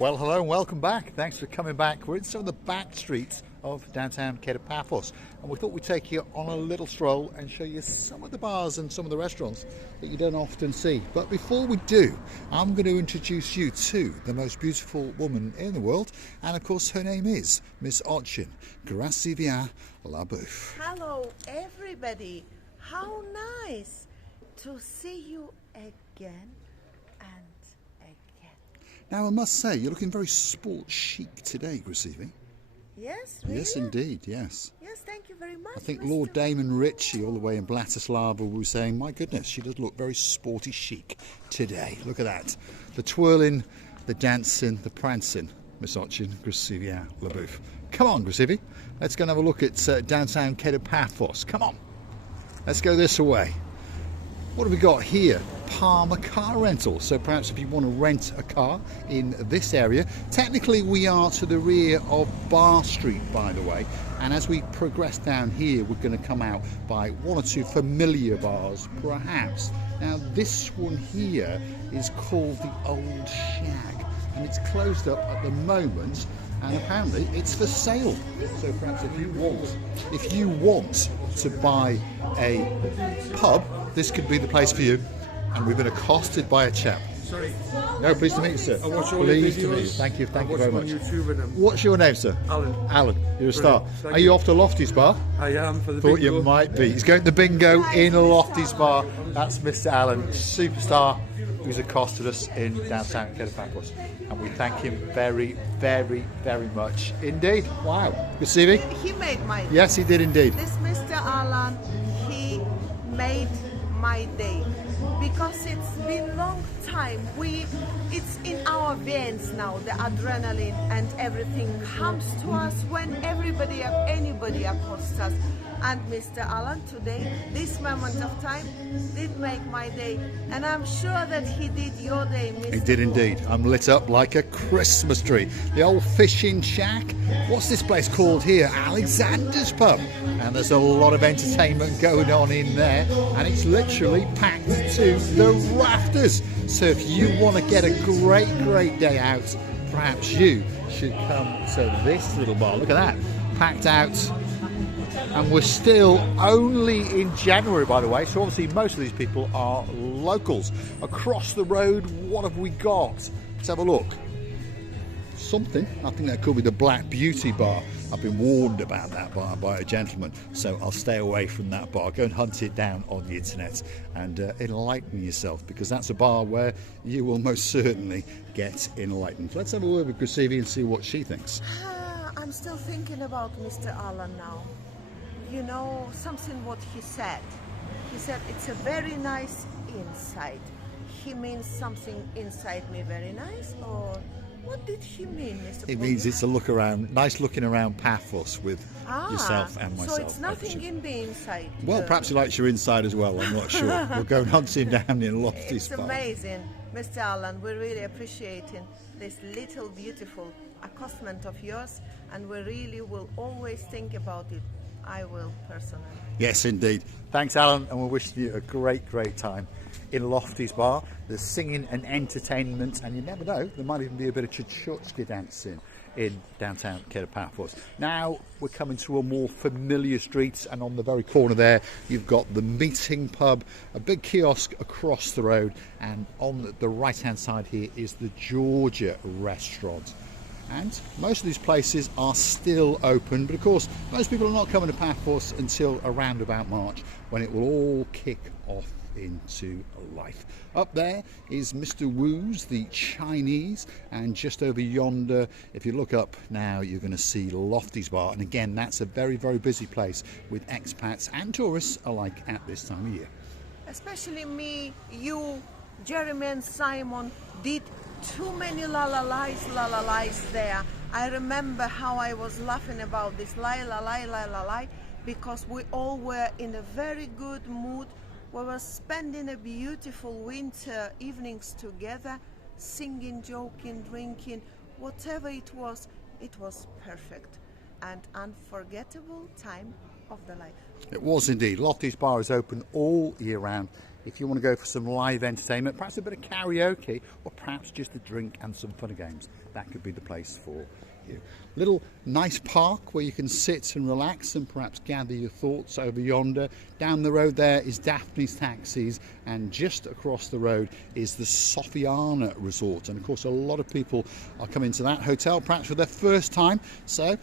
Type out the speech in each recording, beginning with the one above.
Well, hello and welcome back. Thanks for coming back. We're in some of the back streets of downtown Kato Paphos, and we thought we'd take you on a little stroll and show you some of the bars and some of the restaurants that you don't often see. But before we do, I'm going to introduce you to the most beautiful woman in the world, and of course her name is Miss Ochin. Grazie via la bouffe. Hello everybody, how nice to see you again and again. Now I must say, you're looking very sport chic today, Grazie. Yes, really? Yes, indeed, yes. Yes, thank you very much. I think Mr. Lord Damon Ritchie, all the way in Bratislava, was saying, my goodness, she does look very sporty chic today. Look at that. The twirling, the dancing, the prancing. Miss Ochin, Grazie via la bouffe. Come on, Grazie. Let's go and have a look at downtown Kato Paphos. Come on. Let's go this way. What have we got here? Palmer car rental. So perhaps if you want to rent a car in this area, technically we are to the rear of Bar Street, by the way, and as we progress down here we're going to come out by one or two familiar bars perhaps. Now this one here is called the Old Shag, and it's closed up at the moment, and apparently it's for sale. So perhaps if you want to buy a pub, this could be the place for you. And we've been accosted by a chap. Sorry. No, pleased to meet you, sir. I watch all Pleased your to meet you. videos. Thank you I very watch much. them on YouTube and What's your name, sir? Alan. Alan, you're a star. Thank Are you you. off to Lofty's Bar? I am for the Thought bingo. you might be. He's going to bingo in Lofty's Bar. That's Mr. Alan, superstar, who's accosted us in downtown Kato Paphos. And we thank him very, very, very much indeed. Wow. Good to see you. He made my day. Yes, he did indeed. This Mr. Alan, he made my day. Because it's been a long time. It's in our veins now, the adrenaline and everything comes to us when anybody accosts us. And Mr. Alan, today, this moment of time, did make my day. And I'm sure that he did your day, Mr. He did indeed. I'm lit up like a Christmas tree. The old fishing shack. What's this place called here? Alexander's Pub. And there's a lot of entertainment going on in there. And it's literally packed to the rafters. So if you want to get a great day out, perhaps you should come to this little bar. Look at that. Packed out. And we're still only in January, by the way, so obviously most of these people are locals. Across the road, what have we got? Let's have a look. Something. I think that could be the Black Beauty Bar. I've been warned about that bar by a gentleman, so I'll stay away from that bar. Go and hunt it down on the internet and enlighten yourself, because that's a bar where you will most certainly get enlightened. Let's have a word with Grazie and see what she thinks. I'm still thinking about Mr. Alan now. You know, something what he said. He said it's a very nice inside. He means something inside me very nice, or what did he mean, Mr. It means it's a look around, nice looking around Paphos with yourself and myself. So it's nothing in the inside. Well, perhaps he likes your inside as well, I'm not sure. We'll go and hunt him down in Lofty's Bar. It's amazing, Mr. Alan. We're really appreciating this little beautiful accostement of yours, and we really will always think about it. I will personally. Yes, indeed. Thanks, Alan, and we're wishing you a great time in Lofty's Bar. There's singing and entertainment, and you never know, there might even be a bit of Chuchutska dancing in downtown Kato Paphos. Now we're coming to a more familiar street, and on the very corner there you've got the Meeting Pub, a big kiosk across the road, and on the right hand side here is the Georgia restaurant. And most of these places are still open, but of course most people are not coming to Paphos until around about March, when it will all kick off into life. Up there is Mr. Wu's, the Chinese, and just over yonder, if you look up now, you're going to see Lofty's Bar, and again that's a very busy place with expats and tourists alike at this time of year. Especially me, you, Jeremy and Simon did too many la-la-lies there. I remember how I was laughing about this la-la-lie, because we all were in a very good mood. We were spending a beautiful winter evenings together, singing, joking, drinking, whatever it was perfect and unforgettable time of the life. It was indeed. Lottie's Bar is open all year round. If you want to go for some live entertainment, perhaps a bit of karaoke, or perhaps just a drink and some fun and games, that could be the place for you. Little nice park where you can sit and relax and perhaps gather your thoughts over yonder. Down the road there is Daphne's Taxis, and just across the road is the Sofiana Resort. And of course, a lot of people are coming to that hotel perhaps for their first time. So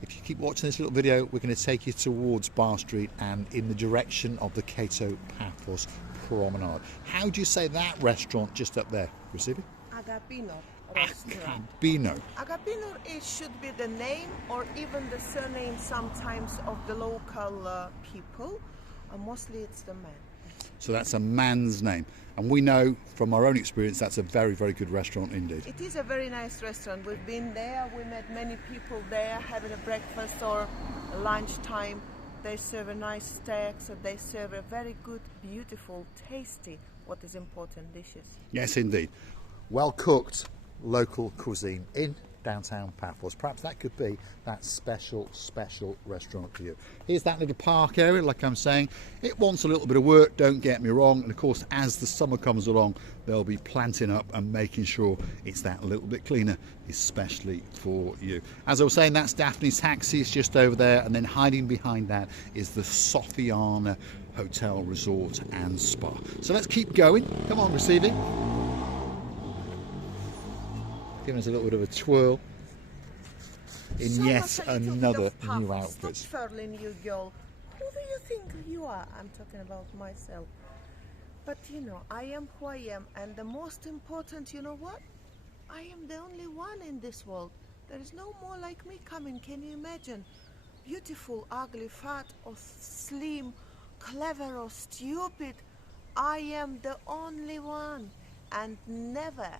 if you keep watching this little video, we're going to take you towards Bar Street and in the direction of the Kato Paphos Promenade. How do you say that restaurant just up there, Recife? Agapino restaurant. Agapino. Agapino, it should be the name or even the surname sometimes of the local people. Mostly it's the man. So that's a man's name. And we know from our own experience that's a very, very good restaurant indeed. It is a very nice restaurant. We've been there. We met many people there having a breakfast or lunchtime. They serve a nice steaks and they serve a very good, beautiful, tasty, what is important, dishes. Yes, indeed. Well cooked local cuisine in downtown Paphos. Perhaps that could be that special restaurant for you. Here's that little park area, like I'm saying. It wants a little bit of work, don't get me wrong. And of course, as the summer comes along, they'll be planting up and making sure it's that little bit cleaner, especially for you. As I was saying, that's Daphne's Taxis just over there. And then hiding behind that is the Sofiana Hotel Resort and Spa. So let's keep going. Come on, Receiving. Giving us a little bit of a twirl in So yet another new Stop outfit. twirling, you girl. Who do you think you are? I'm talking about myself. But you know, I am who I am, and the most important, you know what? I am the only one in this world. There is no more like me coming. Can you imagine? Beautiful, ugly, fat, or slim, clever or stupid. I am the only one, and never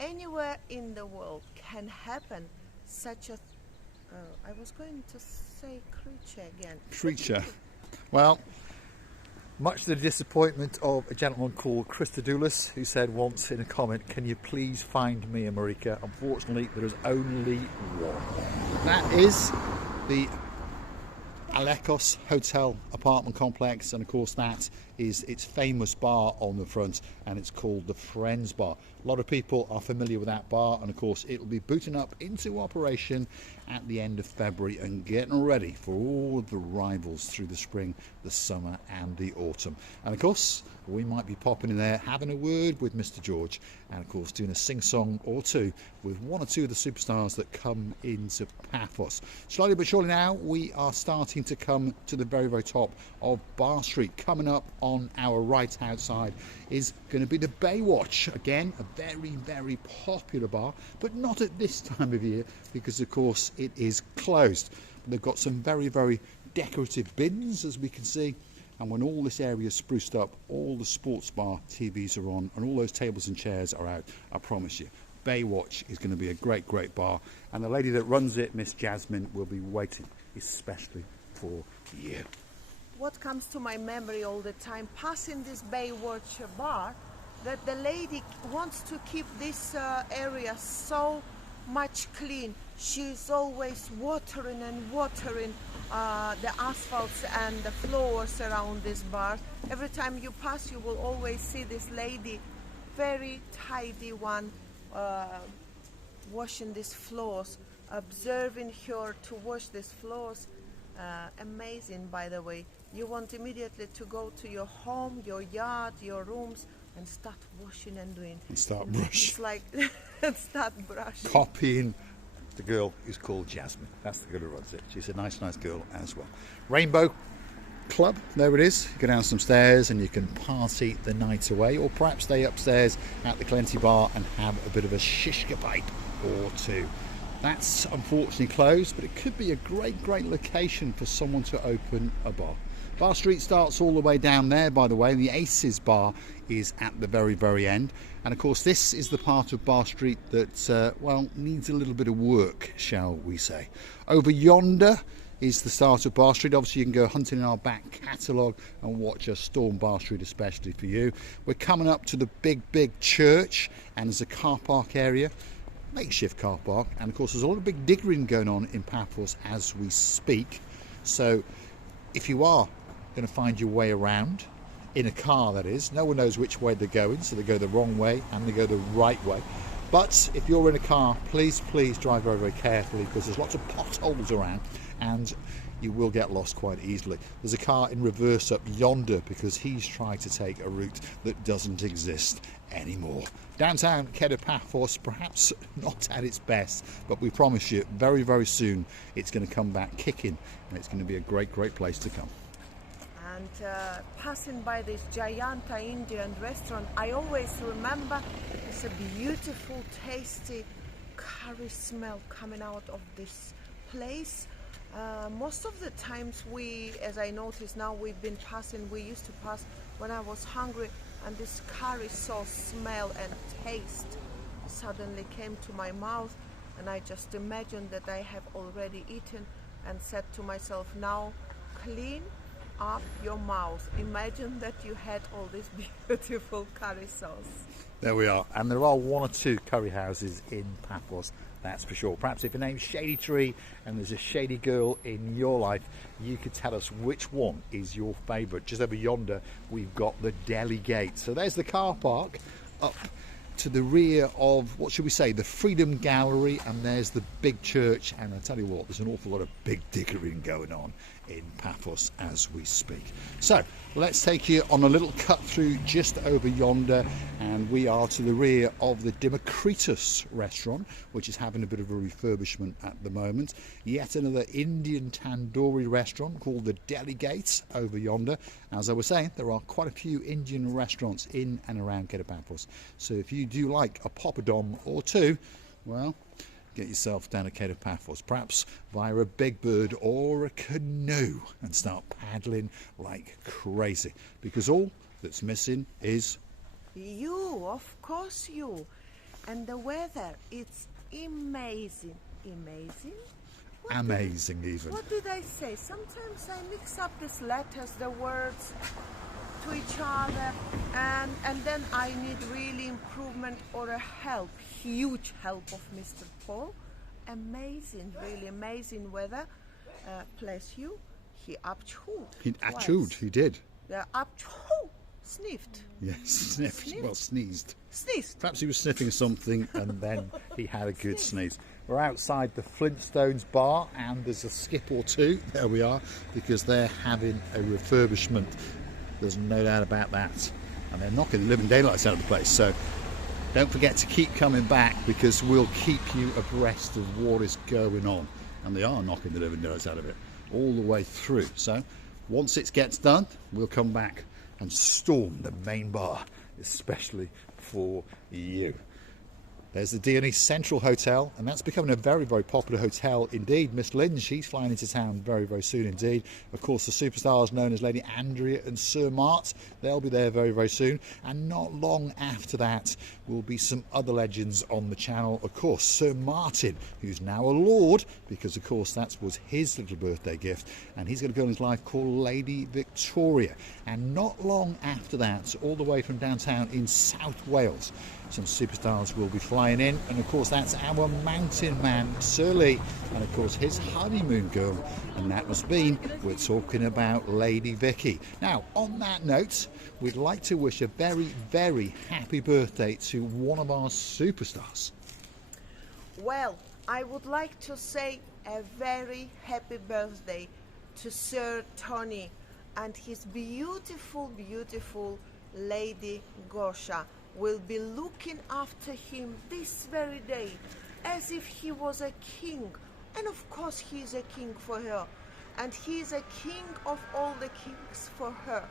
anywhere in the world can happen such a I was going to say creature again. Creature. Well, much to the disappointment of a gentleman called Christodoulos, who said once in a comment, "Can you please find me a Marika?" Unfortunately, there is only one. That is the Accosted Hotel apartment complex, and of course that is its famous bar on the front, and it's called the Friends Bar. A lot of people are familiar with that bar, and of course it will be booting up into operation at the end of February and getting ready for all of the arrivals through the spring, the summer and the autumn. And of course we might be popping in there, having a word with Mr. George, and of course doing a sing-song or two with one or two of the superstars that come into Paphos. Slowly but surely now we are starting to come to the very, very top of Bar Street. Coming up on our right outside is going to be the Baywatch. Again, a very, very popular bar, but not at this time of year because of course it is closed. They've got some very, very decorative bins, as we can see. And when all this area is spruced up, all the sports bar TVs are on and all those tables and chairs are out, I promise you. Baywatch is going to be a great, great bar. And the lady that runs it, Miss Jasmine, will be waiting especially for you. What comes to my memory all the time, passing this Baywatch bar, that the lady wants to keep this area so much clean. She's always watering and watering the asphalts and the floors around this bar. Every time you pass, you will always see this lady, very tidy one, washing these floors, observing her to wash these floors. Amazing, by the way. You want immediately to go to your home, your yard, your rooms, and start washing and doing. And start brush. It's like start brushing. Copying the girl who's called Jasmine. That's the girl who runs it. She's a nice, nice girl as well. Rainbow Club, there it is. You go down some stairs and you can party the night away, or perhaps stay upstairs at the Clenty Bar and have a bit of a shish kebab or two. That's unfortunately closed, but it could be a great, great location for someone to open a bar. Bar Street starts all the way down there, by the way. The Aces Bar is at the very, very end. And of course, this is the part of Bar Street that, well, needs a little bit of work, shall we say. Over yonder is the start of Bar Street. Obviously, you can go hunting in our back catalogue and watch us storm Bar Street, especially for you. We're coming up to the big, big church, and there's a car park area. Makeshift car park, and of course there's a lot of big diggering going on in Paphos as we speak, so if you are going to find your way around, in a car that is, no one knows which way they're going, so they go the wrong way and they go the right way. But if you're in a car, please drive very, very carefully, because there's lots of potholes around and you will get lost quite easily. There's a car in reverse up yonder because he's tried to take a route that doesn't exist anymore. Downtown Kato Paphos, perhaps not at its best, but we promise you very, very soon it's going to come back kicking, and it's going to be a great, great place to come. And passing by this Jayanta Indian restaurant, I always remember it's a beautiful, tasty curry smell coming out of this place. Most of the times as I notice now, we used to pass when I was hungry, and this curry sauce smell and taste suddenly came to my mouth, and I just imagined that I have already eaten and said to myself, now clean up your mouth. Imagine that you had all this beautiful curry sauce. There we are, and there are one or two curry houses in Paphos, that's for sure. Perhaps if your name's Shady Tree and there's a shady girl in your life, you could tell us which one is your favourite. Just over yonder we've got the Deli Gate. So there's the car park up to the rear of, what should we say, the Freedom Gallery, and there's the big church. And I tell you what, there's an awful lot of big diggering going on in Paphos as we speak. So let's take you on a little cut through just over yonder, and we are to the rear of the Democritus restaurant, which is having a bit of a refurbishment at the moment. Yet another Indian tandoori restaurant called the Deli Gate over yonder. As I was saying, there are quite a few Indian restaurants in and around Kato Paphos, so if you do like a poppadom or two, well, get yourself down to Kato Paphos, perhaps via a big bird or a canoe, and start paddling like crazy, because all that's missing is you, of course you. And the weather, it's amazing. Amazing even. What did I say? Sometimes I mix up these letters, the words to each other, and then I need really improvement or a help, huge help of Mr. Paul. Amazing, really amazing weather. Bless you. He upchewed. He did. Yeah, upchewed. Sniffed. Yes, sniffed. Well, sneezed. Sneezed. Perhaps he was sniffing something and then he had a good sneeze. We're outside the Flintstones bar, and there's a skip or two. There we are, because they're having a refurbishment. There's no doubt about that. And they're knocking the living daylights out of the place. So don't forget to keep coming back, because we'll keep you abreast of what is going on. And they are knocking the living daylights out of it all the way through. So once it gets done, we'll come back and storm the main bar, especially for you. There's the Dionysus Central Hotel, and that's becoming a very, very popular hotel indeed. Miss Lynn, she's flying into town very, very soon indeed. Of course, the superstars known as Lady Andrea and Sir Mart, they'll be there very, very soon. And not long after that will be some other legends on the channel. Of course, Sir Martin, who's now a lord, because of course that was his little birthday gift, and he's got a girl in his life called Lady Victoria. And not long after that, all the way from downtown in South Wales, some superstars will be flying in, and of course that's our mountain man Sir Lee, and of course his honeymoon girl, and that must mean we're talking about Lady Vicky. Now, on that note, we'd like to wish a very, very happy birthday to one of our superstars. Well, I would like to say a very happy birthday to Sir Tony and his beautiful, beautiful Lady Gosha. Will be looking after him this very day as if he was a king. And of course he is a king for her, and he is a king of all the kings for her.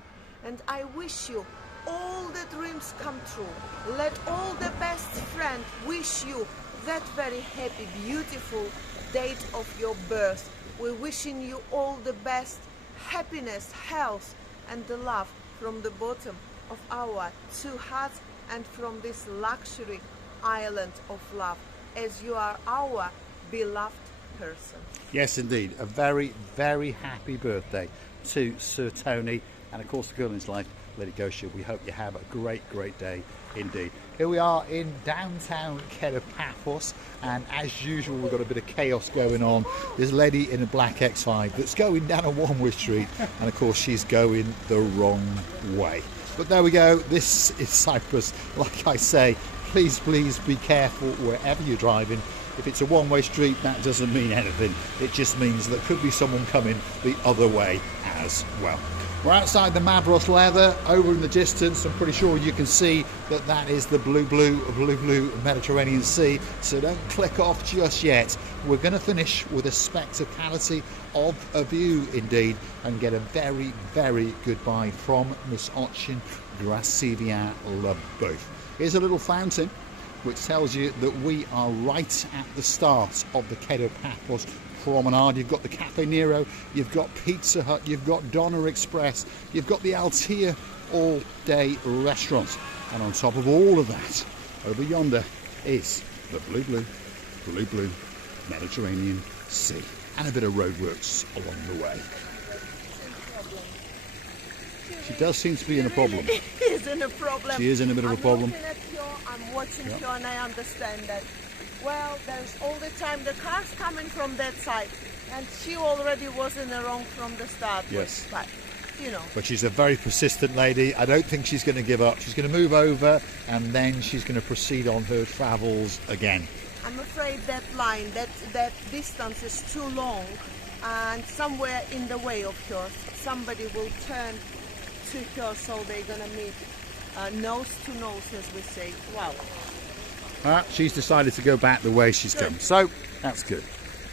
And I wish you all the dreams come true. Let all the best friend wish you that very happy, beautiful date of your birth. We're wishing you all the best happiness, health, and the love from the bottom of our two hearts, and from this luxury island of love, as you are our beloved person. Yes, indeed. A very, very happy birthday to Sir Tony, and of course the girl in his life, Lady Gosha. We hope you have a great, great day indeed. Here we are in downtown Kato Paphos, and as usual we've got a bit of chaos going on. There's a lady in a black X5 that's going down a one-way street, and of course she's going the wrong way. But there we go, this is Cyprus. Like I say, please be careful wherever you're driving. If it's a one-way street, that doesn't mean anything. It just means there could be someone coming the other way as well. We're outside the Mavros leather. Over in the distance, I'm pretty sure you can see that that is the blue Mediterranean Sea. So don't click off just yet. We're going to finish with a spectacality of a view indeed, and get a very, very goodbye from Miss Ochin Gracivia Labov. Here's a little fountain which tells you that we are right at the start of the Kato Paphos promenade. You've got the Cafe Nero, you've got Pizza Hut, you've got Donna Express, you've got the Altea all-day restaurant, and on top of all of that, over yonder is the blue Mediterranean Sea, and a bit of roadworks along the way. She does seem to be in a problem. She is in a problem. She is in a bit of a problem. I'm watching her, and I understand that. Well, there's all the time the cars coming from that side, and she already was in the wrong from the start. Yes. But, you know. But she's a very persistent lady. I don't think she's going to give up. She's going to move over, and then she's going to proceed on her travels again. I'm afraid that line, that distance is too long, and somewhere in the way of her, somebody will turn to her, so they're going to meet nose to nose, as we say. Wow. She's decided to go back the way she's come, so that's good.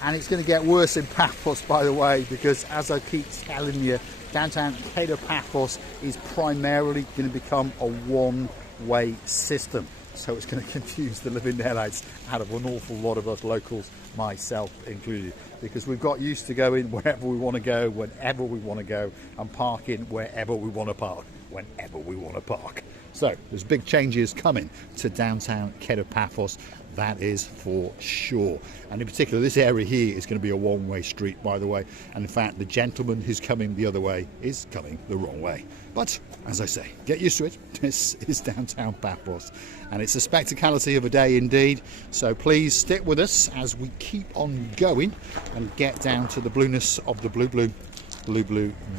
And it's going to get worse in Paphos, by the way, because as I keep telling you, downtown Kato Paphos is primarily going to become a one-way system. So it's going to confuse the living daylights out of an awful lot of us locals, myself included, because we've got used to going wherever we want to go, whenever we want to go, and parking wherever we want to park, whenever we want to park. So there's big changes coming to downtown Kato Paphos, that is for sure. And in particular, this area here is going to be a one-way street, by the way. And in fact, the gentleman who's coming the other way is coming the wrong way. But as I say, get used to it. This is downtown Paphos, and it's a spectacality of a day indeed. So please stick with us as we keep on going and get down to the blueness of the blue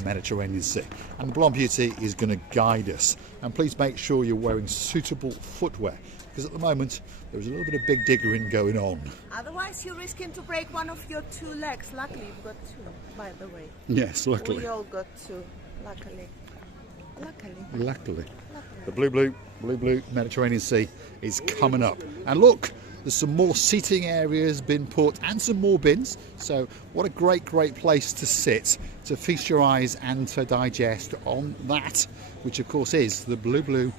Mediterranean Sea. And the Blonde Beauty is going to guide us. And please make sure you're wearing suitable footwear, because at the moment there's a little bit of big diggering going on. Otherwise you're risking to break one of your two legs. Luckily you've got two, by the way. Yes, luckily. We all got two, luckily. The blue Mediterranean Sea is coming up. And look, there's some more seating areas been put, and some more bins. So what a great place to sit, to feast your eyes and to digest on that, which of course is the blue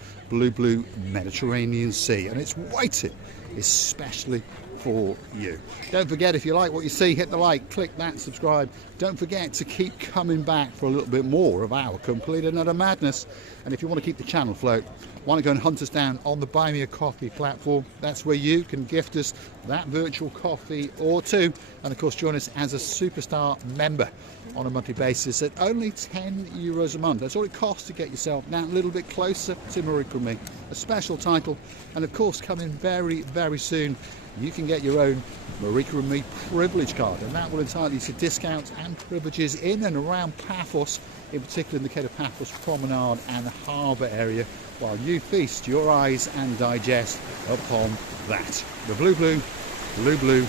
Mediterranean Sea, and it's waiting especially for you. Don't forget, if you like what you see, hit the like, click that, subscribe. Don't forget to keep coming back for a little bit more of our complete and utter madness. And if you want to keep the channel afloat, why not go and hunt us down on the Buy Me a Coffee platform. That's where you can gift us that virtual coffee or two, and of course join us as a superstar member on a monthly basis at only €10 a month. That's all it costs to get yourself now a little bit closer to Marika and me. A special title, and of course coming very, very soon, you can get your own Marika and me privilege card, and that will entitle you to discounts and privileges in and around Paphos, in particular in the Kato Paphos promenade and the harbour area, while you feast your eyes and digest upon that. The blue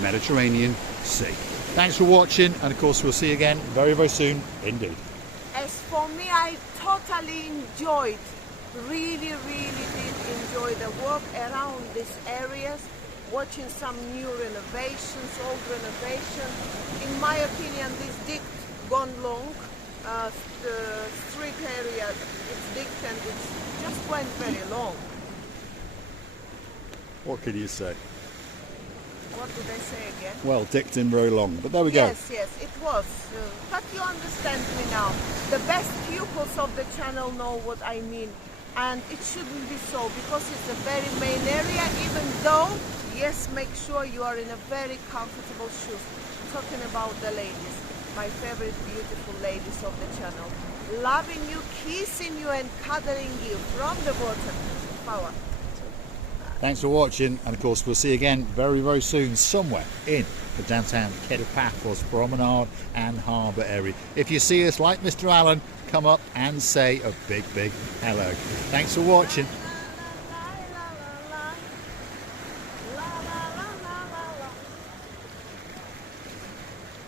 Mediterranean Sea. Thanks for watching, and of course we'll see you again very, very soon indeed. As for me, I totally enjoyed, really did enjoy the work around these areas, watching some new renovations, old renovations. In my opinion, this dig gone long. The street area, it's digged and it just went very long. What can you say? What did I say again? Well, dicked in very long, but there we go. Yes, it was. But you understand me now. The best pupils of the channel know what I mean. And it shouldn't be so, because it's a very main area, even though, yes, make sure you are in a very comfortable shoes. Talking about the ladies, my favorite beautiful ladies of the channel. Loving you, kissing you and cuddling you from the bottom. power. Thanks for watching, and of course we'll see you again very, very soon somewhere in the downtown Kato Paphos promenade and harbour area. If you see us like Mr. Allen, come up and say a big, big hello. Thanks for watching.